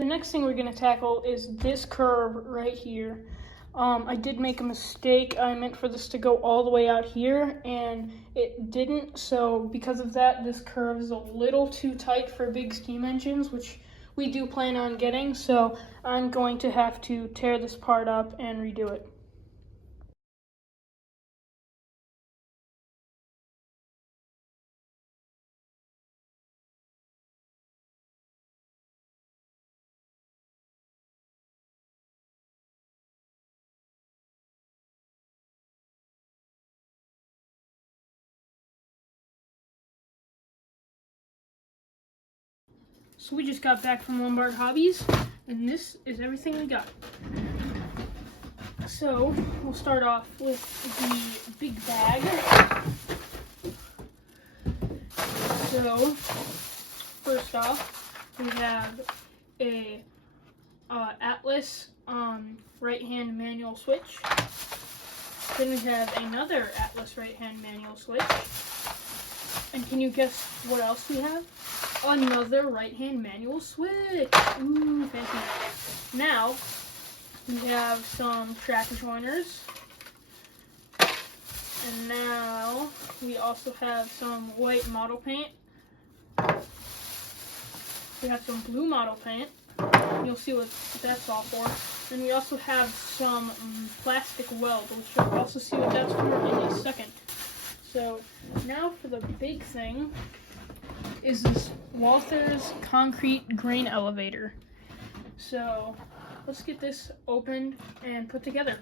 The next thing we're going to tackle is this curve right here. I did make a mistake. I meant for this to go all the way out here, and it didn't. So because of that, this curve is a little too tight for big steam engines, which we do plan on getting. So I'm going to have to tear this part up and redo it. So we just got back from Lombard Hobbies, and this is everything we got. So we'll start off with the big bag. So first off, we have a Atlas right-hand manual switch. Then we have another Atlas right-hand manual switch. And can you guess what else we have? Another right-hand manual switch. Ooh, fancy. Now, we have some track joiners. And now, we also have some white model paint. We have some blue model paint. You'll see what that's all for. And we also have some plastic weld, which you'll also see what that's for in a second. So, now for the big thing is this Walthers concrete grain elevator. So let's get this opened and put together.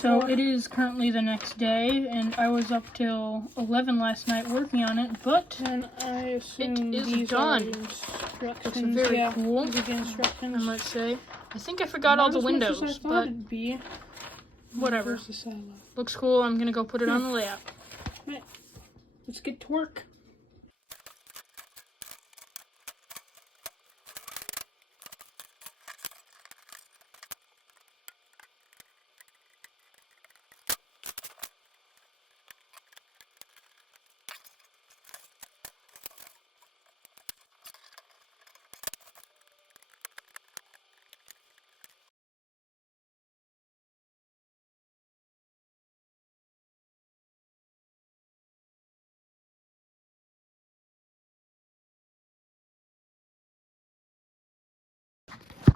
So it is currently the next day, and I was up till 11 last night working on it, but and I assume it is these done. It's very cool, these are the instructions. I might say. I think I forgot all the windows, but whatever. Looks cool. I'm gonna go put it on the layout. Right. Let's get to work.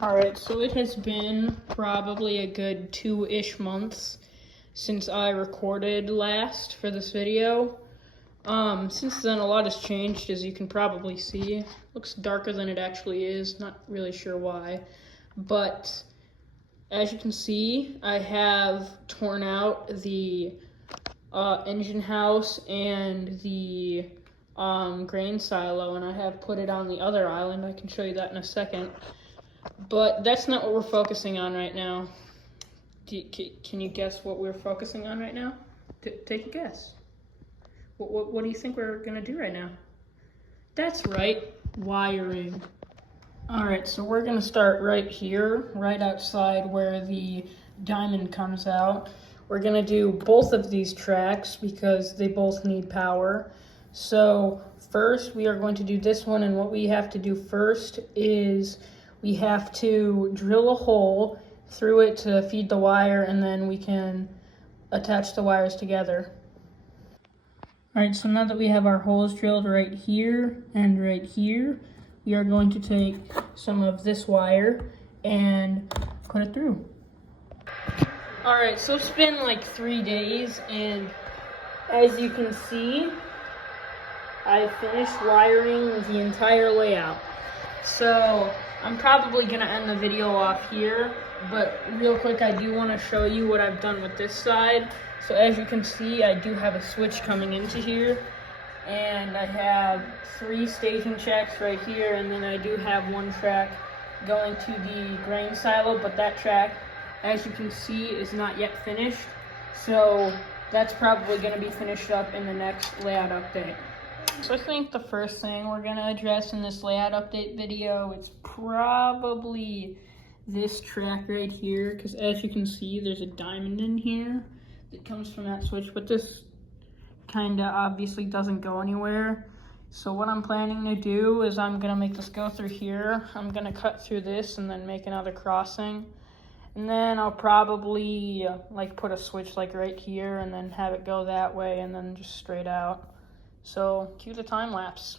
Alright, so it has been probably a good 2-ish months since I recorded last for this video. Since then a lot has changed, as you can probably see. Looks darker than it actually is, not really sure why. But as you can see, I have torn out the engine house and the grain silo, and I have put it on the other island. I can show you that in a second. But that's not what we're focusing on right now. Can you guess what we're focusing on right now? Take a guess. What do you think we're gonna do right now? That's right, wiring. Alright, so we're gonna start right here, right outside where the diamond comes out. We're gonna do both of these tracks because they both need power. So first we are going to do this one, and what we have to do first is we have to drill a hole through it to feed the wire, and then we can attach the wires together. Alright, so now that we have our holes drilled right here and right here, we are going to take some of this wire and put it through. Alright, so it's been like 3 days, and as you can see, I finished wiring the entire layout. So I'm probably gonna end the video off here, but real quick, I do want to show you what I've done with this side. So as you can see, I do have a switch coming into here, and I have 3 staging tracks right here, and then I do have 1 track going to the grain silo, but that track, as you can see, is not yet finished. So that's probably going to be finished up in the next layout update. So I think the first thing we're going to address in this layout update video is probably this track right here, because as you can see, there's a diamond in here that comes from that switch, but this kind of obviously doesn't go anywhere. So what I'm planning to do is I'm going to make this go through here. I'm going to cut through this and then make another crossing. And then I'll probably like put a switch like right here and then have it go that way and then just straight out. So cue the time lapse.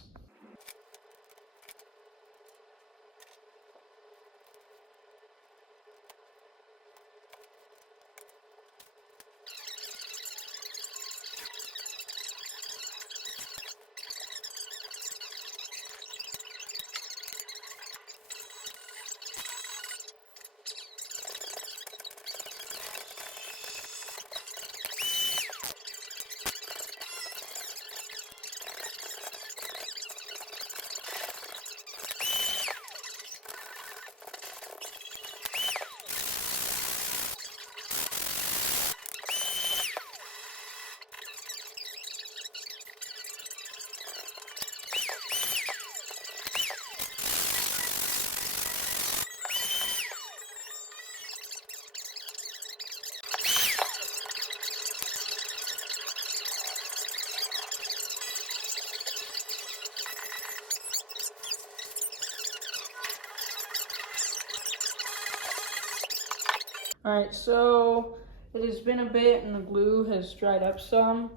Alright, so it has been a bit and the glue has dried up some.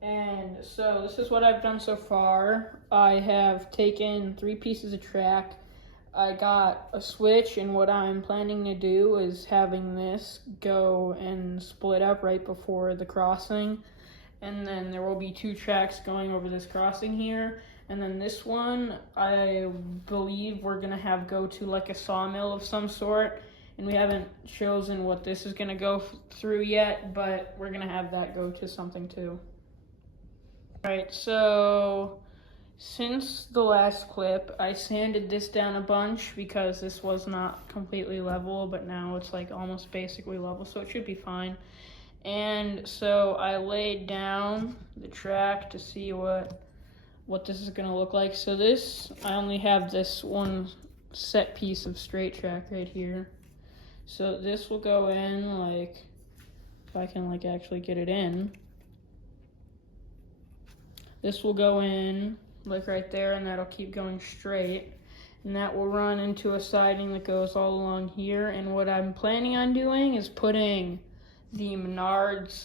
And so this is what I've done so far. I have taken 3 pieces of track. I got a switch, and what I'm planning to do is having this go and split up right before the crossing. And then there will be 2 tracks going over this crossing here. And then this one, I believe we're going to have go to like a sawmill of some sort. And we haven't chosen what this is going to go through yet, but we're going to have that go to something too. Alright, so since the last clip, I sanded this down a bunch because this was not completely level, but now it's like almost basically level, so it should be fine. And so I laid down the track to see what this is going to look like. So this, I only have this one set piece of straight track right here. So this will go in, like, if I can like actually get it in. This will go in like right there, and that'll keep going straight. And that will run into a siding that goes all along here. And what I'm planning on doing is putting the Menards,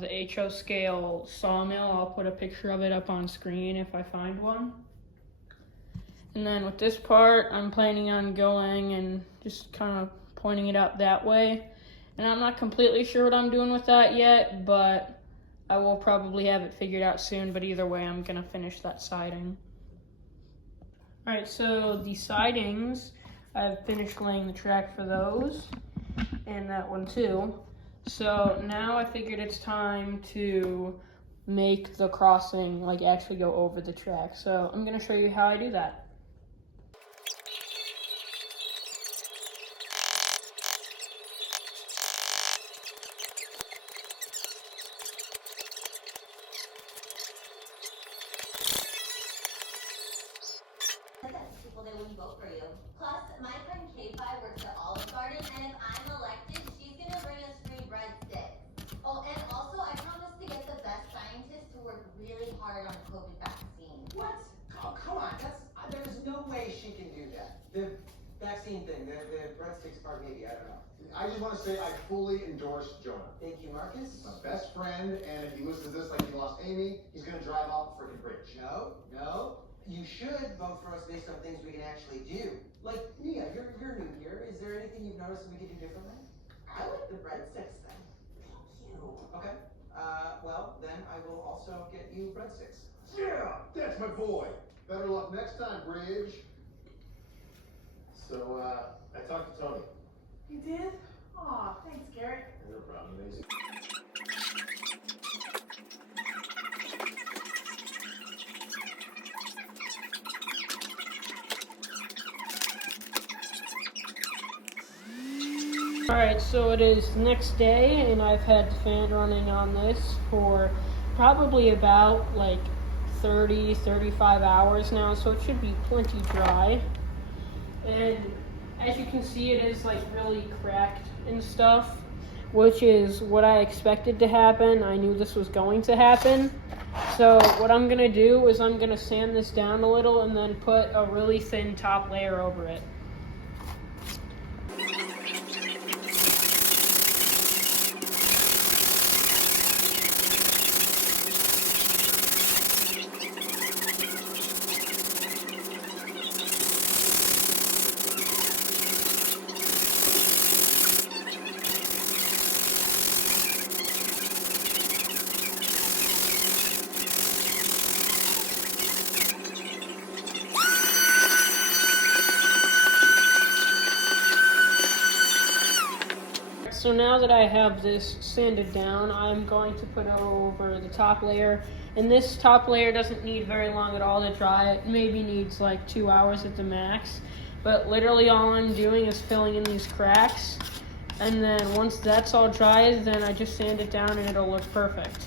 the HO scale sawmill. I'll put a picture of it up on screen if I find one. And then with this part, I'm planning on going and just kind of pointing it out that way. And I'm not completely sure what I'm doing with that yet, but I will probably have it figured out soon. But either way, I'm gonna finish that siding. All right, so the sidings, I've finished laying the track for those, and that one too. So now I figured it's time to make the crossing, like actually go over the track. So I'm gonna show you how I do that. People they wouldn't vote for you. Plus, my friend K5 works at Olive Garden, and if I'm elected, she's gonna bring us free breadsticks. Oh, and also, I promised to get the best scientists to work really hard on COVID vaccine. What? Oh, come on. There's no way she can do that. The vaccine thing, the breadsticks part, maybe, I don't know. I just want to say I fully endorse Jonah. Thank you, Marcus. He's my best friend, and if he loses this like he lost Amy, he's gonna drive off the freaking bridge. No. You should vote for us based on things we can actually do. Like, Mia, you're new here. Is there anything you've noticed we could do differently? I like the breadsticks thing. Thank you. Okay. Well, then I will also get you breadsticks. Yeah, that's my boy. Better luck next time, Bridge. So, I talked to Tony. You did? Aw, thanks, Garrett. No problem, amazing. Alright, so it is the next day, and I've had the fan running on this for probably about like 35 hours now, so it should be plenty dry. And as you can see, it is like really cracked and stuff, which is what I expected to happen. I knew this was going to happen. So what I'm gonna do is I'm gonna sand this down a little and then put a really thin top layer over it. So now that I have this sanded down, I'm going to put over the top layer. And this top layer doesn't need very long at all to dry. It maybe needs like 2 hours at the max. But literally all I'm doing is filling in these cracks. And then once that's all dry, then I just sand it down and it'll look perfect.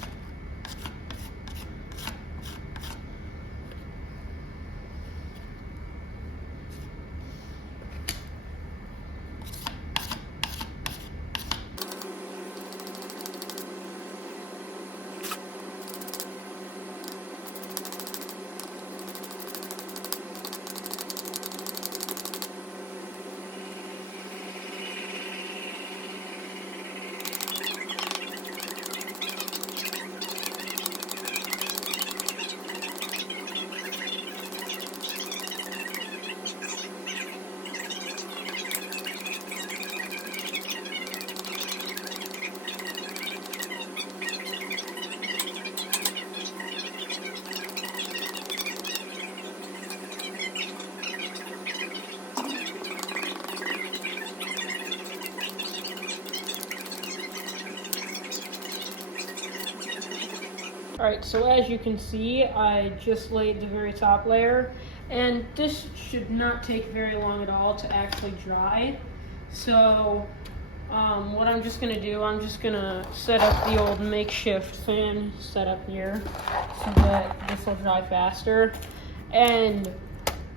Alright, so as you can see, I just laid the very top layer, and this should not take very long at all to actually dry. So, what I'm just going to do, I'm just going to set up the old makeshift fan setup here so that this will dry faster. And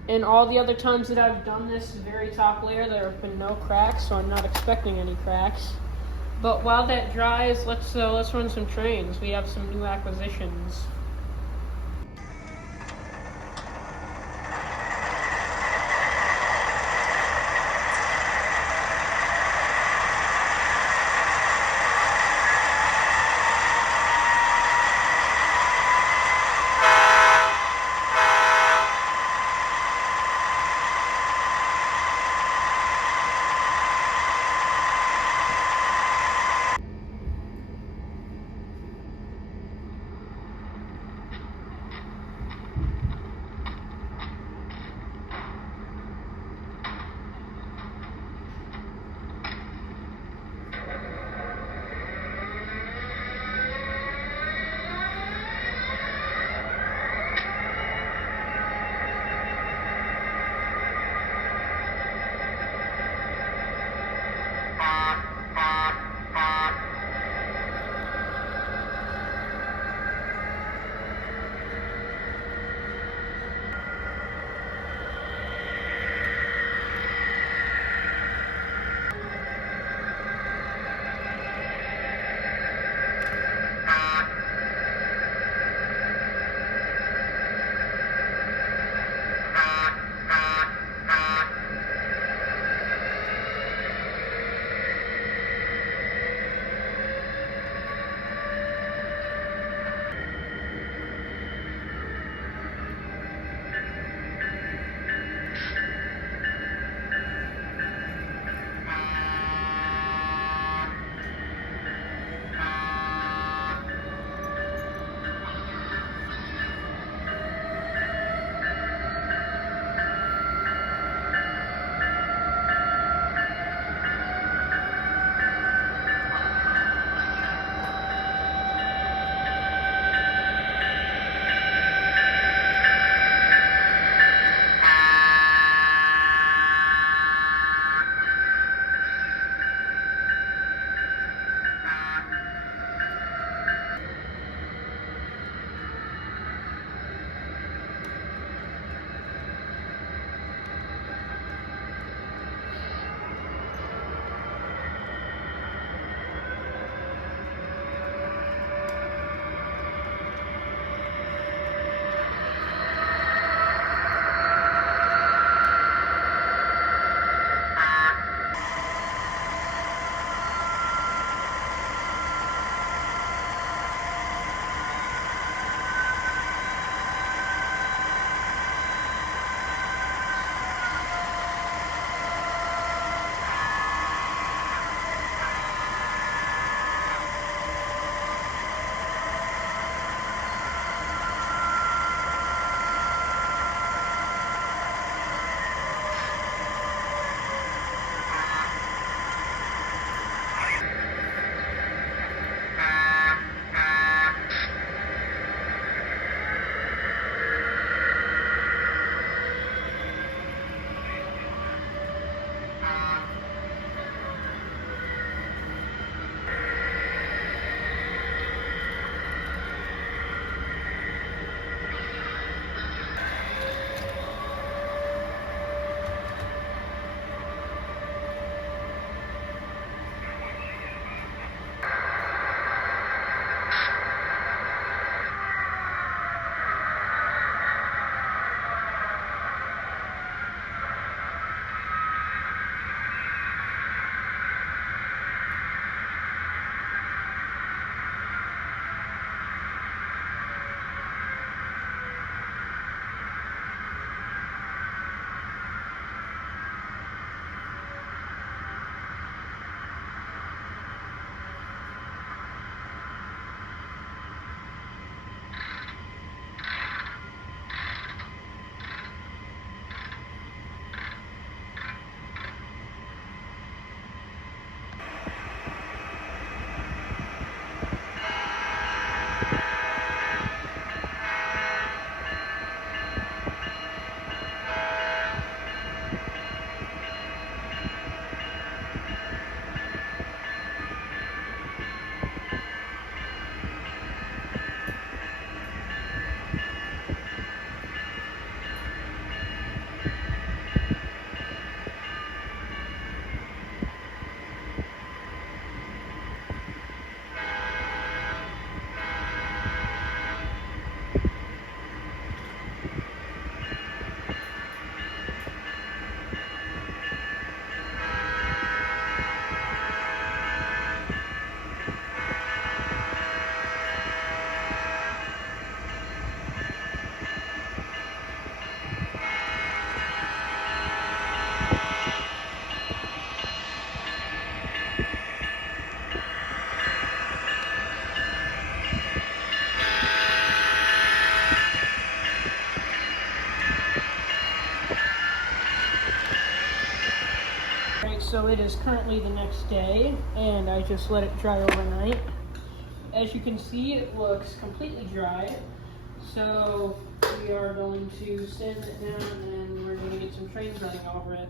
in all the other times that I've done this very top layer, there have been no cracks, so I'm not expecting any cracks. But while that dries, let's run some trains. We have some new acquisitions. so it is currently the next day, and I just let it dry overnight. As you can see, it looks completely dry. So we are going to sand it down, and we're going to get some trains running over it.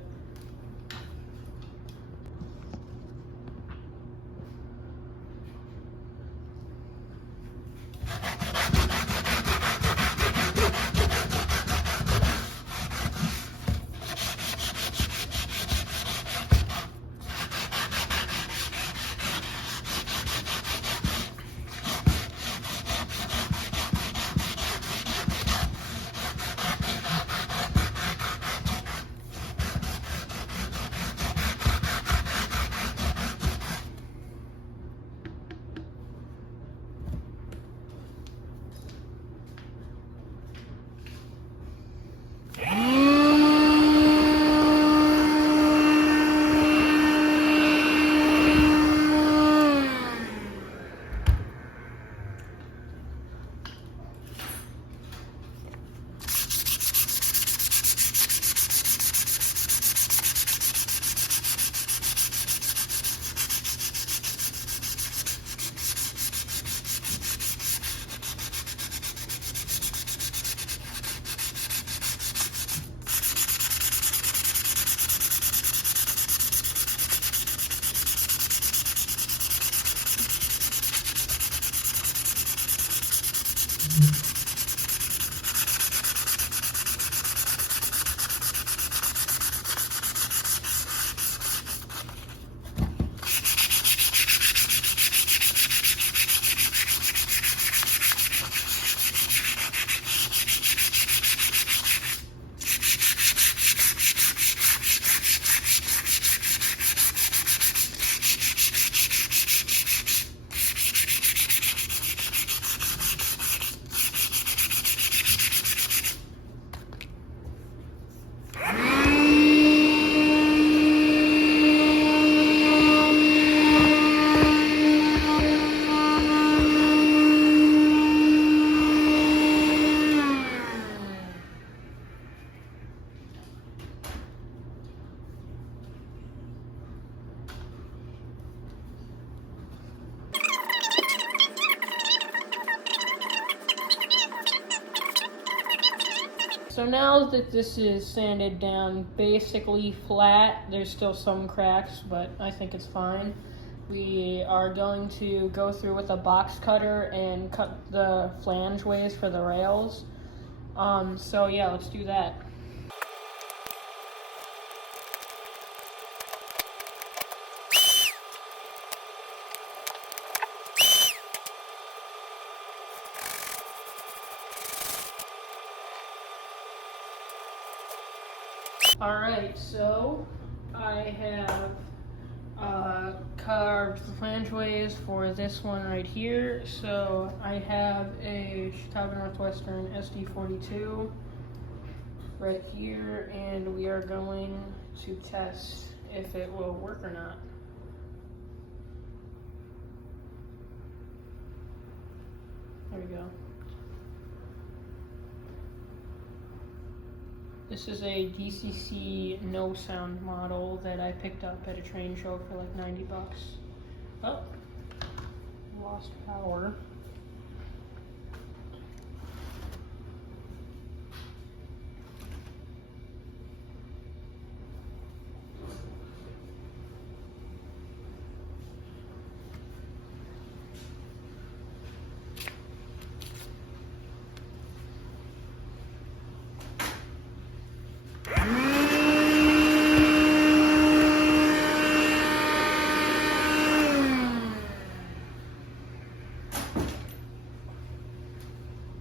So now that this is sanded down basically flat, there's still some cracks, but I think it's fine. We are going to go through with a box cutter and cut the flangeways for the rails. So yeah, let's do that. Alright, so I have carved the flangeways for this one right here. So I have a Chicago Northwestern SD42 right here, and we are going to test if it will work or not. There we go. This is a DCC no sound model that I picked up at a train show for like 90 bucks. Oh, lost power.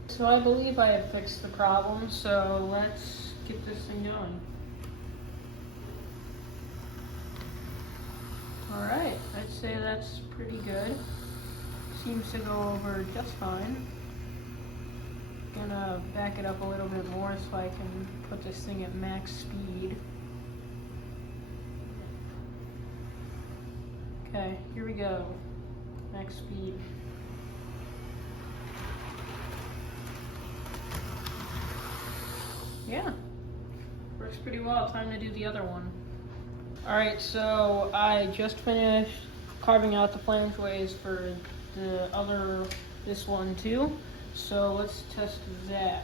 So I believe I have fixed the problem, so let's get this thing going. Alright, I'd say that's pretty good. Seems to go over just fine. Gonna back it up a little bit more so I can put this thing at max speed. Okay, here we go. Max speed. Yeah, works pretty well. Time to do the other one. Alright, so I just finished carving out the flangeways for this one too. So let's test that.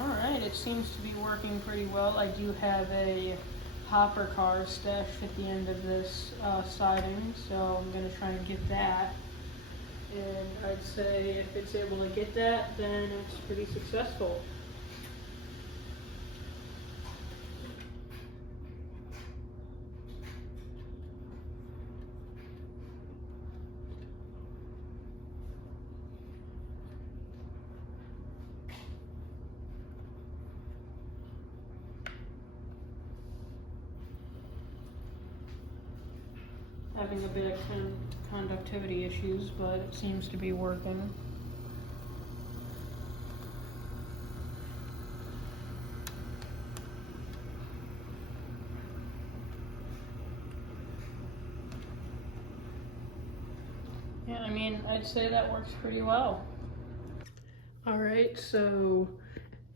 Alright, it seems to be working pretty well. I do have a hopper car stashed at the end of this siding, so I'm going to try and get that. And I'd say if it's able to get that, then it's pretty successful. Having a bit of conductivity issues, but it seems to be working. Yeah, I mean, I'd say that works pretty well. Alright, so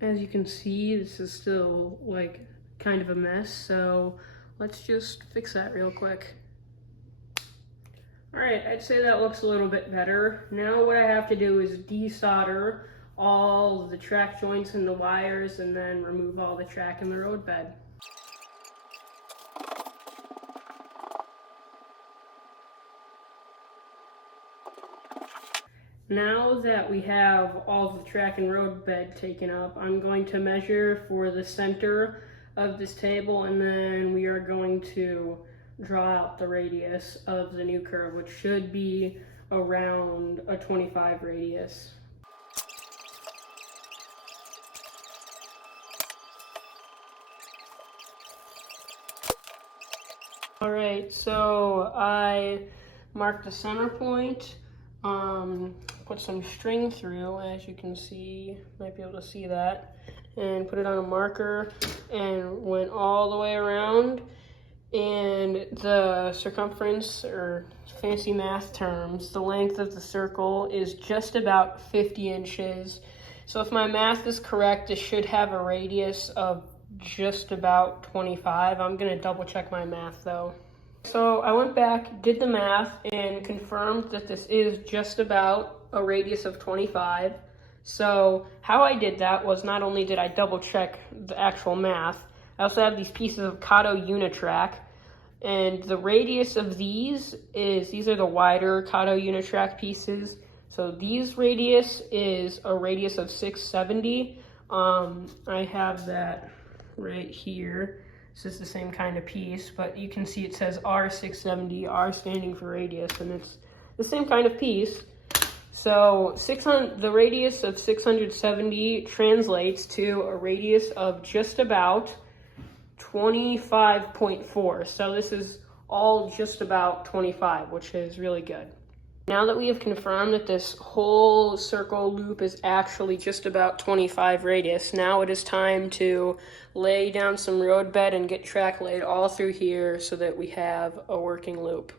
as you can see, this is still like kind of a mess, so let's just fix that real quick. Alright, I'd say that looks a little bit better. Now what I have to do is desolder all the track joints and the wires and then remove all the track in the road bed. Now that we have all the track and road bed taken up, I'm going to measure for the center of this table, and then we are going to draw out the radius of the new curve, which should be around a 25 radius. Alright, so I marked the center point, put some string through, as you can see, might be able to see that, and put it on a marker and went all the way around. And the circumference, or fancy math terms, the length of the circle is just about 50 inches. So if my math is correct, it should have a radius of just about 25. I'm gonna double check my math though. So I went back, did the math, and confirmed that this is just about a radius of 25. So how I did that was not only did I double check the actual math, I also have these pieces of Kato Unitrack, and the radius of these are the wider Kato Unitrack pieces. So these radius is a radius of 670. I have that right here. This is the same kind of piece, but you can see it says R670, R standing for radius, and it's the same kind of piece. So the radius of 670 translates to a radius of just about 25.4. So this is all just about 25, which is really good. Now that we have confirmed that this whole circle loop is actually just about 25 radius, now it is time to lay down some road bed and get track laid all through here so that we have a working loop.